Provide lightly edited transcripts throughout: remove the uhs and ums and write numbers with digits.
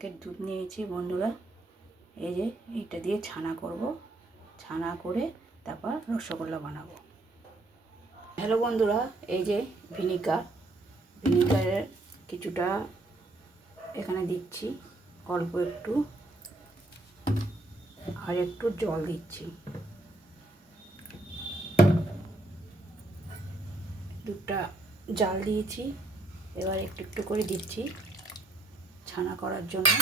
দুধ নিয়েছি বন্ধুরা, এই যে এটা দিয়ে ছানা করব। ছানা করে তারপর রসগোল্লা বানাবো। হ্যালো বন্ধুরা, এই যে ভিনিগারের কিছুটা এখানে দিচ্ছি, অল্প একটু, আর একটু জল দিচ্ছি। দুধটা জাল দিয়েছি, এবার একটু একটু করে দিচ্ছি ছানা করার জন্য।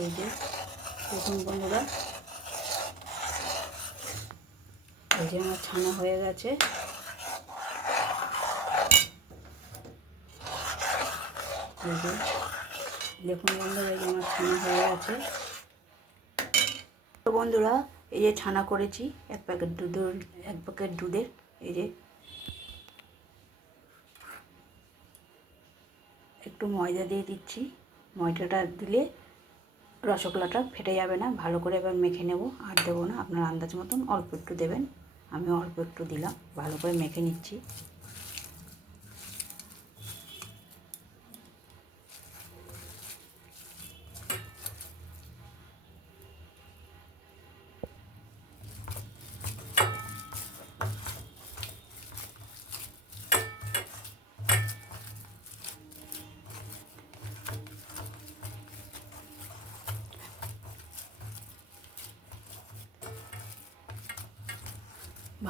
এই যে দেখুন বন্ধুরা, এই যে আমার ছানা হয়ে গেছে। এই যে দেখুন বন্ধুরা, এই যে আমার ছানা হয়ে গেছে। তো বন্ধুরা, এই যে ছানা করেছি এক প্যাকেট দুধের, এই যে একটু ময়দা দিয়ে দিচ্ছি। ময়দাটা দিলে রসগোল্লাটা ফেটে যাবে না। ভালো করে এবার মেখে নেব, আর দেবো না, আপনার আন্দাজ মতন অল্প একটু দেবেন। আমি অল্প একটু দিলাম, ভালো করে মেখে নিচ্ছি।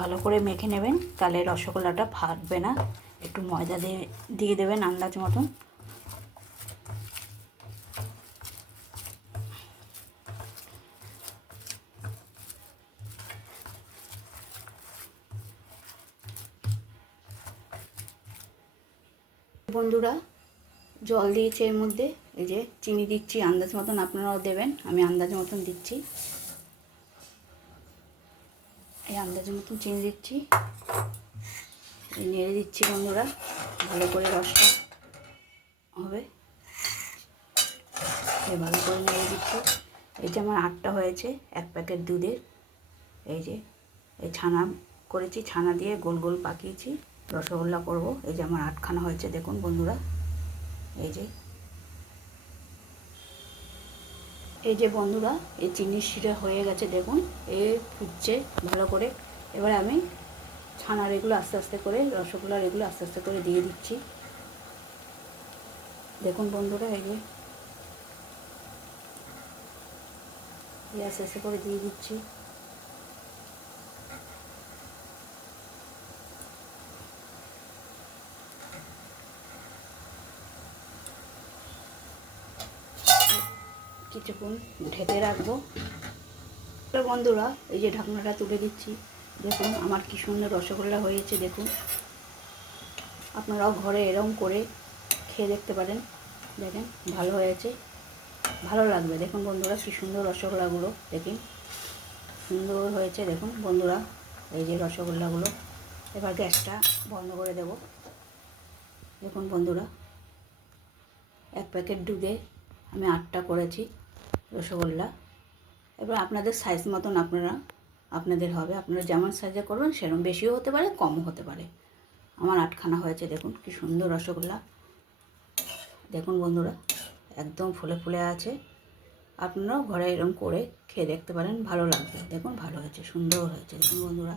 ভালো করে মেখে নেবেন, তাহলে রসগোল্লাটা ফাটবে না। একটু ময়দা দিয়ে দেবেন আন্দাজ মতন। বন্ধুরা, জল দিয়েছি এর মধ্যে, এই যে চিনি দিচ্ছি আন্দাজ মতন, আপনারাও দেবেন। আমি আন্দাজ মতন দিচ্ছি, এই আন্দাজ মতন চিনি দিচ্ছি। নেড়ে দিচ্ছি বন্ধুরা, ভালো করে রসটা হবে। ভালো করে নেড়ে দিচ্ছি। এই যে আমার আটটা হয়েছে এক প্যাকেট দুধের। এই যে এই ছানা করেছি, ছানা দিয়ে গোল গোল পাকিয়েছি, রসগোল্লা করব। এই যে আমার আটখানা হয়েছে দেখুন বন্ধুরা। এই যে বন্ধুরা, এই চিনির শিরা হয়ে গেছে দেখুন, ফুটছে ভালো করে। এবারে আমি ছানার এগুলো আস্তে আস্তে করে, রসগোল্লার এগুলো আস্তে আস্তে করে দিয়ে দিচ্ছি দেখুন বন্ধুরা। এই যে আস্তে আস্তে করে দিয়ে দিচ্ছি। কিছুক্ষণ ঢেকে রাখবো বন্ধুরা। এই যে ঢাকনাটা তুলে দিচ্ছি, দেখুন আমার কি সুন্দর রসগোল্লা হয়েছে দেখুন। আপনারাও ঘরে এরকম করে খেয়ে দেখতে পারেন, দেখেন ভালো হয়েছে, ভালো লাগবে। দেখুন বন্ধুরা, কি সুন্দর রসগোল্লাগুলো, দেখুন সুন্দর হয়েছে দেখুন বন্ধুরা। এই যে রসগোল্লাগুলো, এবার গ্যাসটা বন্ধ করে দেব। দেখুন বন্ধুরা, এক প্যাকেট দুধে আমি 8টা করেছি রসগোল্লা। এবার আপনাদের সাইজ মতন আপনাদের হবে, আপনারা যেমন সাইজে করবেন সেরকম, বেশিও হতে পারে কমও হতে পারে। আমার 8খানা হয়েছে দেখুন, কি সুন্দর রসগোল্লা দেখুন বন্ধুরা, একদম ফুলে ফুলে আছে। আপনারাও ঘরে এরকম করে খেয়ে দেখতে পারেন, ভালো লাগবে। দেখুন ভালো হয়েছে, সুন্দর হয়েছে দেখুন বন্ধুরা।